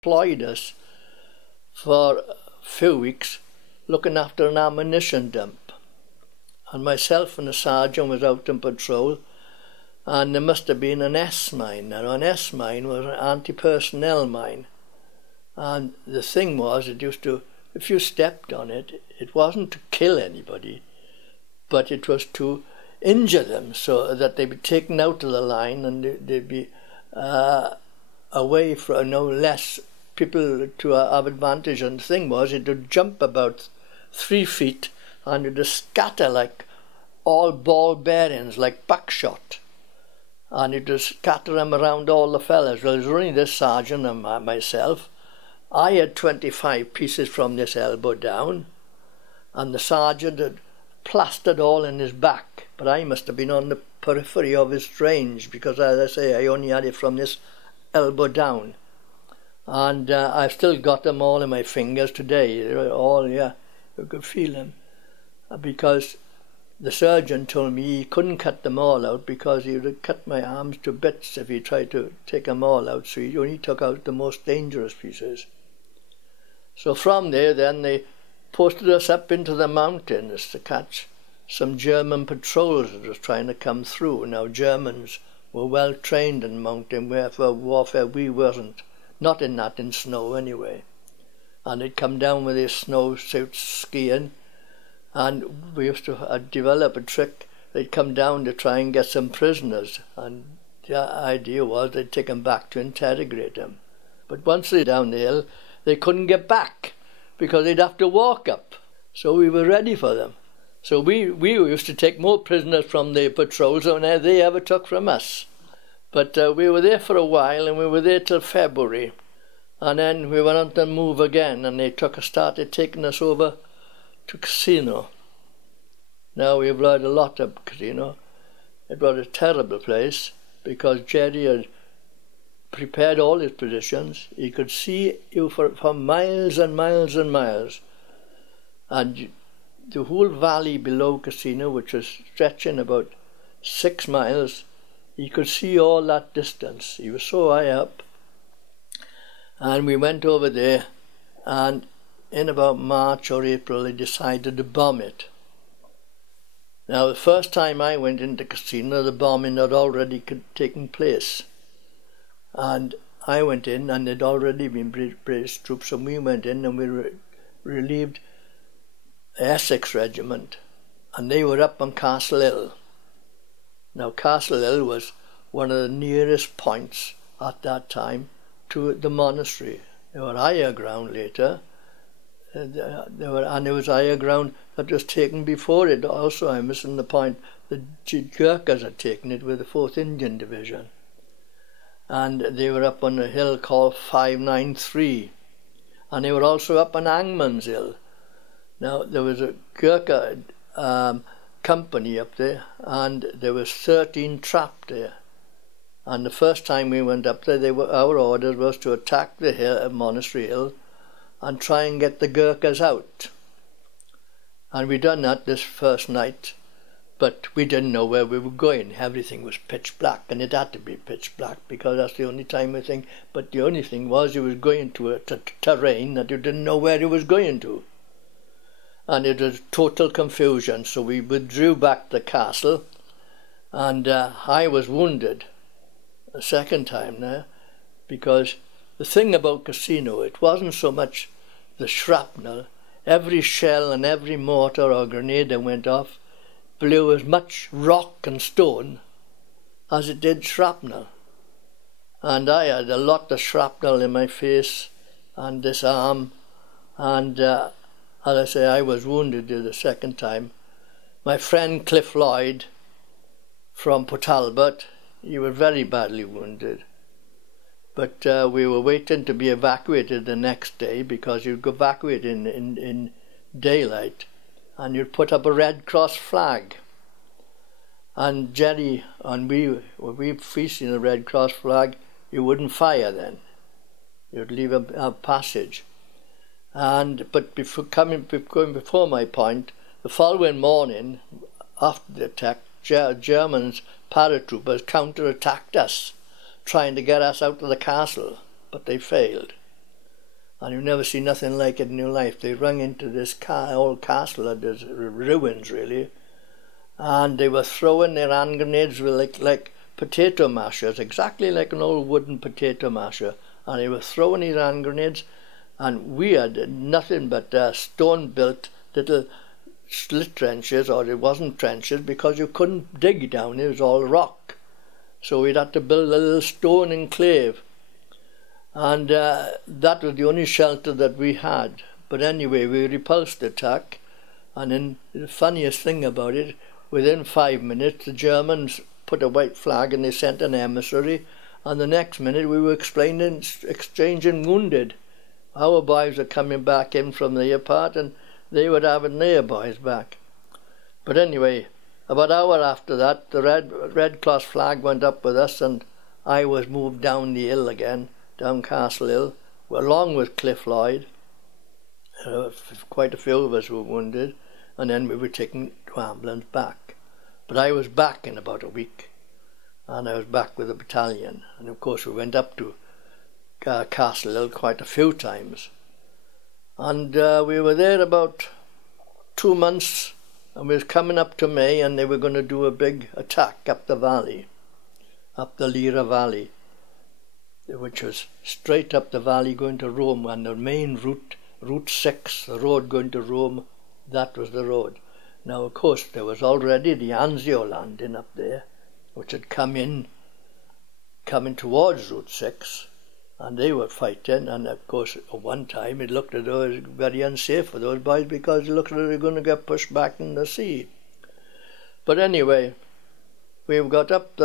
employed us for a few weeks looking after an ammunition dump. And myself and the sergeant was out on patrol, and there must have been an S mine. Now, an S mine was an anti-personnel mine. And the thing was, it used to, if you stepped on it, it wasn't to kill anybody, but it was to injure them so that they'd be taken out of the line and they'd be away from no less people to have advantage. And the thing was, it would jump about 3 feet and it would scatter like all ball bearings, like buckshot. And it would scatter them around all the fellas. Well, it was only this sergeant and myself. I had 25 pieces from this elbow down, and the sergeant had plastered all in his back, but I must have been on the periphery of his range, because, as I say, I only had it from this elbow down. And I've still got them all in my fingers today. They're all, yeah, you could feel them. Because the surgeon told me he couldn't cut them all out because he would have cut my arms to bits if he tried to take them all out, so he only took out the most dangerous pieces. So from there then they posted us up into the mountains to catch some German patrols that was trying to come through. Now Germans were well trained in mountain warfare, we weren't. Not in that, in snow anyway. And they'd come down with their snow suits skiing, and we used to develop a trick. They'd come down to try and get some prisoners, and the idea was they'd take them back to interrogate them. But once they're down the hill, they couldn't get back because they'd have to walk up. So we were ready for them. So we used to take more prisoners from the patrols than they ever took from us. But we were there for a while, and we were there till February. And then we went on to move again, and they started taking us over to Cassino. Now we've learned a lot of Cassino. It was a terrible place because Jerry had prepared all his positions. He could see you for miles and miles and miles. And the whole valley below Cassino, which was stretching about 6 miles, he could see all that distance. He was so high up. And we went over there, and in about March or April they decided to bomb it. Now the first time I went into Cassino, the bombing had already taken place. And I went in, and there'd already been British troops, and we went in and we relieved the Essex Regiment, and they were up on Castle Hill. Now Castle Hill was one of the nearest points at that time to the monastery. There were higher ground later, and there was higher ground that was taken before it. Also, I'm missing the point, the Gurkhas had taken it with the 4th Indian Division. And they were up on a hill called 593. And they were also up on Angman's Hill. Now, there was a Gurkha company up there, and there was 13 trapped there. And the first time we went up there, our orders was to attack the hill, Monastery Hill, and try and get the Gurkhas out. And we done that this first night, but we didn't know where we were going. Everything was pitch black, and it had to be pitch black because that's the only time we think. But the only thing was you was going to a terrain that you didn't know where you was going to. And it was total confusion, so we withdrew back to the castle, and I was wounded a second time there, because the thing about Cassino, it wasn't so much the shrapnel. Every shell and every mortar or grenade that went off blew as much rock and stone as it did shrapnel. And I had a lot of shrapnel in my face and this arm, and as I say, I was wounded the second time. My friend Cliff Lloyd from Port Albert, he was very badly wounded. But we were waiting to be evacuated the next day, because you'd go evacuate in daylight, and you'd put up a Red Cross flag. And Jerry and we facing the Red Cross flag, you wouldn't fire then. You'd leave a passage. But going before my point, the following morning, after the attack, Germans, paratroopers, counter-attacked us, trying to get us out of the castle, but they failed. and you've never seen nothing like it in your life. They rung into this old castle, that is ruins really, and they were throwing their hand grenades with like potato mashers, exactly like an old wooden potato masher, and they were throwing these hand grenades, and we had nothing but stone-built little slit trenches, or it wasn't trenches because you couldn't dig down, it was all rock. So we'd had to build a little stone enclave, and that was the only shelter that we had. But anyway, we repulsed the attack, and then the funniest thing about it, within 5 minutes the Germans put a white flag and they sent an emissary, and the next minute we were exchanging wounded. Our boys were coming back in from their part, and they were having their boys back. But anyway, about an hour after that, the Red Cross flag went up with us, and I was moved down the hill again, down Castle Hill, along with Cliff Lloyd. Quite a few of us were wounded, and then we were taken to ambulance back. But I was back in about a week, and I was back with the battalion. And of course we went up to Castle Hill quite a few times. And we were there about 2 months, and we was coming up to May, and they were going to do a big attack up the valley, up the Lyra Valley, which was straight up the valley going to Rome, and the main route, Route 6, the road going to Rome, that was the road. Now, of course, there was already the Anzio landing up there, which had coming towards Route 6, and they were fighting, and of course at one time it looked as though it was very unsafe for those boys, because it looked as though they were going to get pushed back in the sea. But anyway, we got up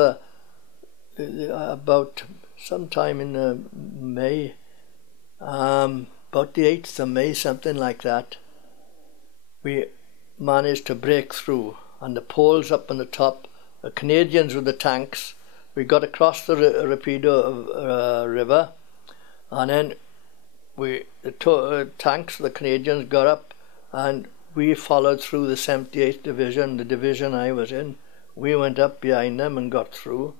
about sometime in May, about the 8th of May, something like that, we managed to break through, and the Poles up on the top, the Canadians with the tanks, we got across the Rapido River, and then the tanks, the Canadians, got up, and we followed through the 78th Division, the division I was in. We went up behind them and got through,